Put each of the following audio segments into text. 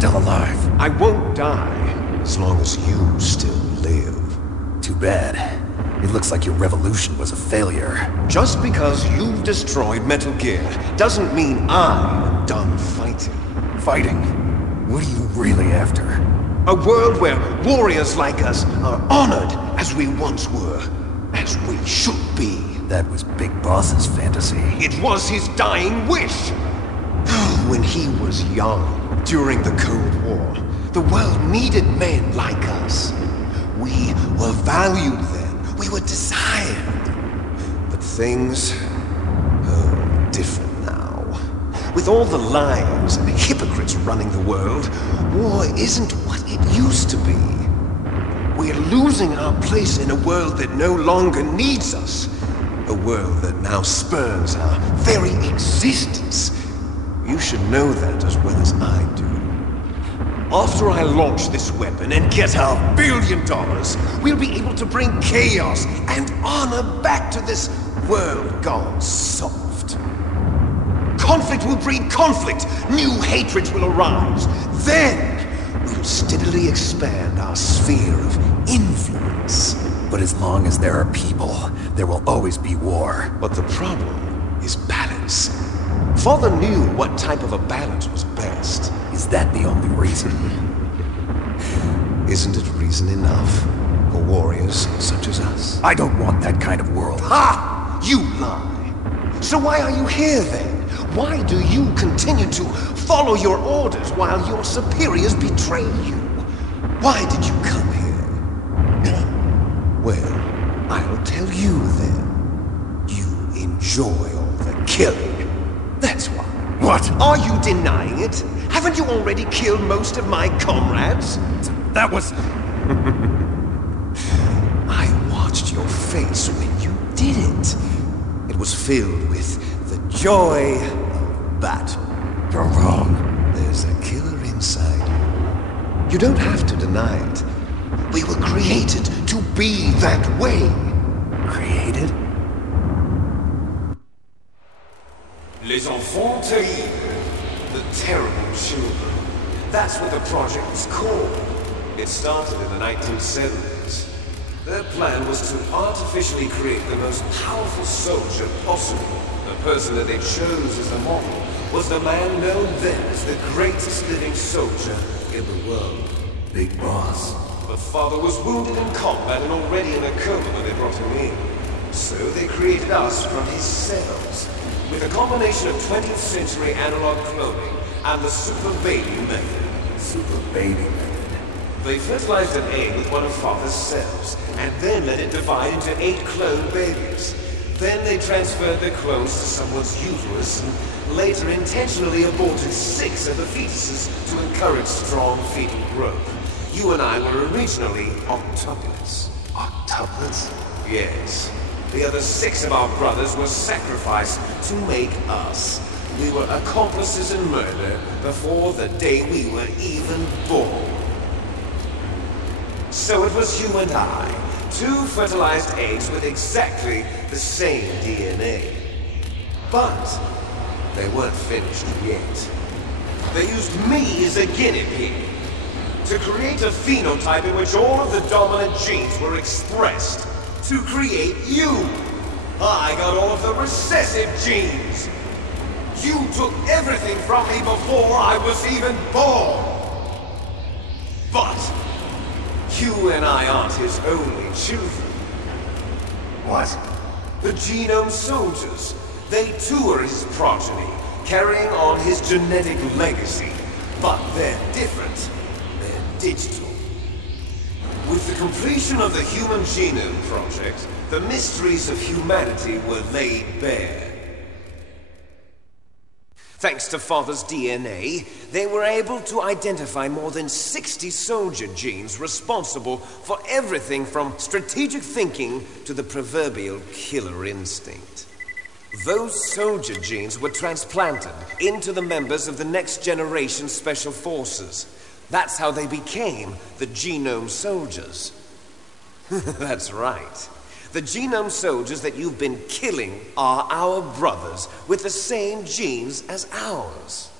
still alive. I won't die as long as you still live. Too bad. It looks like your revolution was a failure. Just because you've destroyed Metal Gear doesn't mean I'm done fighting. Fighting? What are you really after? A world where warriors like us are honored as we once were, as we should be. That was Big Boss's fantasy. It was his dying wish. When he was young, during the Cold War, the world needed men like us. We were valued then. We were desired. But things are different now. With all the lies and the hypocrites running the world, war isn't what it used to be. We're losing our place in a world that no longer needs us. A world that now spurns our very existence. You should know that as well as I do. After I launch this weapon and get our $1 billion, we'll be able to bring chaos and honor back to this world gone soft. Conflict will breed conflict. New hatreds will arise. Then we'll steadily expand our sphere of influence. But as long as there are people, there will always be war. But the problem is balance. Father knew what type of a balance was best. Is that the only reason? Isn't it reason enough for warriors such as us? I don't want that kind of world. Ha! You lie. So why are you here then? Why do you continue to follow your orders while your superiors betray you? Why did you come here? Well, I'll tell you then. You enjoy all the killing. That's why. What? Are you denying it? Haven't you already killed most of my comrades? That was... I watched your face when you did it. It was filled with the joy of battle. You're wrong. There's a killer inside you. You don't have to deny it. We were created to be that way. Created? Les enfants terribles. The terrible children. That's what the project was called. It started in the 1970s. Their plan was to artificially create the most powerful soldier possible. The person that they chose as the model was the man known then as the greatest living soldier in the world. Big Boss. But Father was wounded in combat and already in a coma when they brought him in. So they created us from his cells, with a combination of 20th century analog cloning and the super baby method. Super baby method. They fertilized an egg with one of Father's cells, and then let it divide into 8 clone babies. Then they transferred the clones to someone's uterus, and later intentionally aborted 6 of the fetuses to encourage strong fetal growth. You and I were originally octuplets. Octuplets? Yes. The other 6 of our brothers were sacrificed to make us. We were accomplices in murder before the day we were even born. So it was you and I, 2 fertilized eggs with exactly the same DNA. But they weren't finished yet. They used me as a guinea pig to create a phenotype in which all of the dominant genes were expressed. To create you. I got all of the recessive genes. You took everything from me before I was even born. But you and I aren't his only children. What? The Genome Soldiers. They too are his progeny, carrying on his genetic legacy. But they're different. They're digital. With the completion of the Human Genome Project, the mysteries of humanity were laid bare. Thanks to Father's DNA, they were able to identify more than 60 soldier genes responsible for everything from strategic thinking to the proverbial killer instinct. Those soldier genes were transplanted into the members of the next generation Special Forces. That's how they became the Genome Soldiers. That's right. The Genome Soldiers that you've been killing are our brothers with the same genes as ours.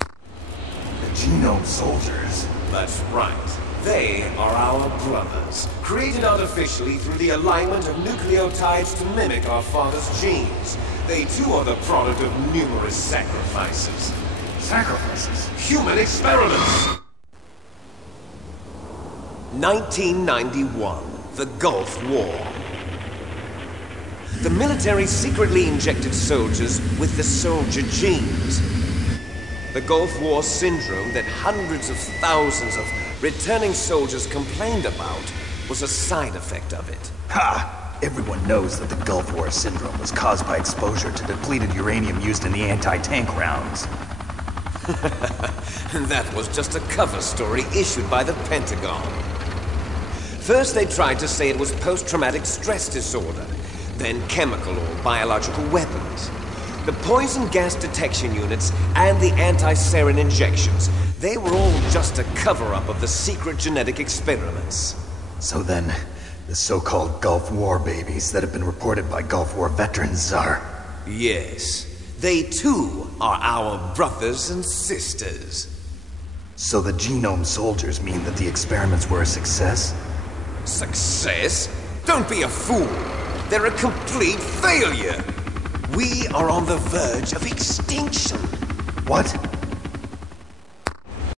The Genome soldiers. That's right. They are our brothers, created artificially through the alignment of nucleotides to mimic our father's genes. They too are the product of numerous sacrifices. Sacrifices? Human experiments! 1991, the Gulf War. The military secretly injected soldiers with the soldier genes. The Gulf War syndrome that hundreds of thousands of returning soldiers complained about was a side effect of it. Ha! Everyone knows that the Gulf War syndrome was caused by exposure to depleted uranium used in the anti-tank rounds. That was just a cover story issued by the Pentagon. First they tried to say it was post-traumatic stress disorder, then chemical or biological weapons. The poison gas detection units and the anti-sarin injections, they were all just a cover-up of the secret genetic experiments. So then, the so-called Gulf War babies that have been reported by Gulf War veterans are... Yes, they too are our brothers and sisters. So the genome soldiers mean that the experiments were a success? Success? Don't be a fool! They're a complete failure! We are on the verge of extinction. What?